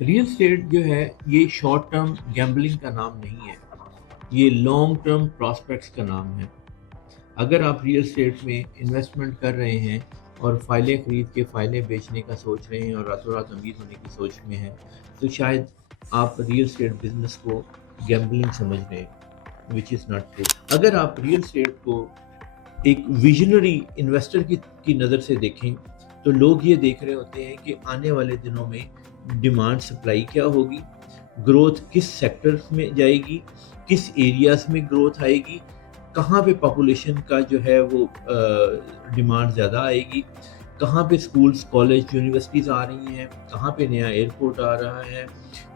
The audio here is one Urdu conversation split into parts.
ریئل اسٹیٹ جو ہے یہ شارٹ ٹرم گیمبلنگ کا نام نہیں ہے، یہ لانگ ٹرم پراسپیکٹس کا نام ہے۔ اگر آپ ریئل اسٹیٹ میں انویسٹمنٹ کر رہے ہیں اور فائلیں خرید کے فائلیں بیچنے کا سوچ رہے ہیں اور راتوں رات امیر ہونے کی سوچ میں ہیں، تو شاید آپ ریئل اسٹیٹ بزنس کو گیمبلنگ سمجھ رہے ہیں، وچ از ناٹ ٹرو۔ اگر آپ ریئل اسٹیٹ کو ایک ویژنری انویسٹر کی نظر سے دیکھیں تو لوگ یہ دیکھ رہے ہوتے ہیں کہ آنے والے دنوں میں ڈیمانڈ سپلائی کیا ہوگی، گروتھ کس سیکٹرز میں جائے گی، کس ایریاز میں گروتھ آئے گی، کہاں پہ پاپولیشن کا جو ہے وہ ڈیمانڈ زیادہ آئے گی، کہاں پہ سکولز کالج یونیورسٹیز آ رہی ہیں، کہاں پہ نیا ایئرپورٹ آ رہا ہے،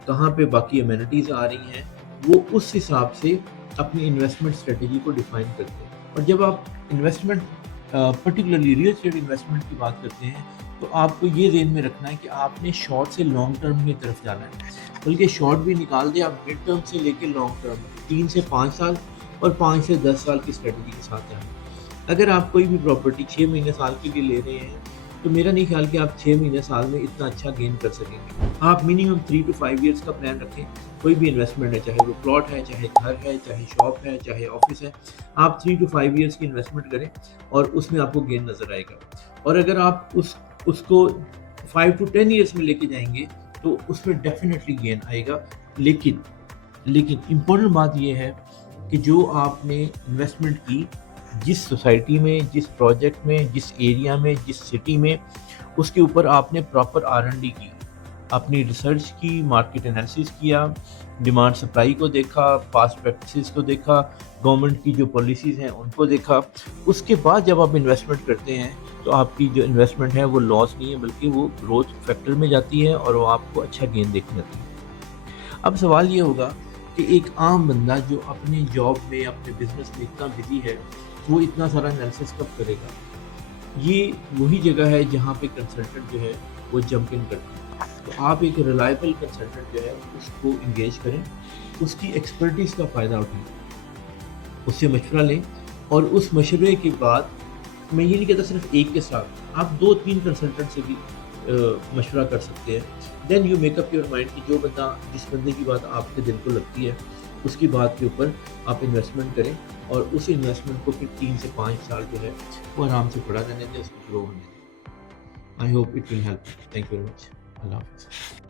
کہاں پہ باقی امینٹیز آ رہی ہیں۔ وہ اس حساب سے اپنی انویسٹمنٹ اسٹریٹجی کو ڈیفائن کرتے ہیں۔ اور جب آپ investment particularly real estate investment کی بات کرتے ہیں تو آپ کو یہ ذہن میں رکھنا ہے کہ آپ نے شارٹ سے لانگ ٹرم کی طرف جانا ہے، بلکہ شارٹ بھی نکال دیں آپ، مڈ ٹرم سے لے کے لانگ ٹرم 3 سے 5 سال اور 5 سے 10 سال کی اسٹریٹجی کے ساتھ جائیں۔ اگر آپ کوئی بھی پراپرٹی 6 مہینے سال کے لیے لے رہے ہیں تو میرا نہیں خیال کہ آپ 6 مہینے سال میں اتنا اچھا گین کر سکیں گے۔ آپ منیمم 3 to 5 ایئرس کا پلان رکھیں۔ کوئی بھی انویسٹمنٹ ہے، چاہے وہ پلاٹ ہے، چاہے گھر ہے، چاہے شاپ ہے، چاہے آفس ہے، آپ 3 to 5 ایئرس کی انویسٹمنٹ کریں اور اس میں آپ کو گین نظر آئے گا۔ اور اگر آپ اس کو 5 to 10 ایئرس میں لے کے جائیں گے تو اس میں ڈیفینیٹلی گین آئے گا۔ لیکن امپورٹنٹ بات یہ ہے کہ جو آپ نے انویسٹمنٹ کی، جس سوسائٹی میں، جس پروجیکٹ میں، جس ایریا میں، جس سٹی میں، اس کے اوپر آپ نے پراپر R&D کی، اپنی ریسرچ کی، مارکیٹ انالیسس کیا، ڈیمانڈ سپلائی کو دیکھا، پاسٹ پریکٹسز کو دیکھا، گورنمنٹ کی جو پالیسیز ہیں ان کو دیکھا۔ اس کے بعد جب آپ انویسٹمنٹ کرتے ہیں تو آپ کی جو انویسٹمنٹ ہے وہ لاس نہیں ہے، بلکہ وہ گروتھ فیکٹر میں جاتی ہے اور وہ آپ کو اچھا گین دیکھنے آتی ہے۔ اب سوال یہ ہوگا کہ ایک عام بندہ جو اپنے جاب میں، اپنے بزنس میں اتنا بزی ہے، وہ اتنا سارا انالیسس کب کرے گا؟ یہ وہی جگہ ہے جہاں پہ کنسلٹنٹ جو ہے وہ جمپ ان کرتا ہے۔ تو آپ ایک ریلائبل کنسلٹنٹ جو ہے اس کو انگیج کریں، اس کی ایکسپرٹیز کا فائدہ اٹھائیں، اس سے مشورہ لیں، اور اس مشورے کے بعد میں یہ نہیں کہتا صرف ایک کے ساتھ، آپ 2-3 کنسلٹنٹ سے بھی مشورہ کر سکتے ہیں۔ Then you make up your mind کہ جس بندے کی بات آپ کے دل کو لگتی ہے اس کی بات کے اوپر آپ انویسٹمنٹ کریں، اور اس انویسٹمنٹ کو پھر 3 سے 5 سال جو ہے وہ آرام سے پڑا رہنے دیں، اس کو گرو ہونے دیں۔ I hope it will help. Thank you very much. اللہ حافظ۔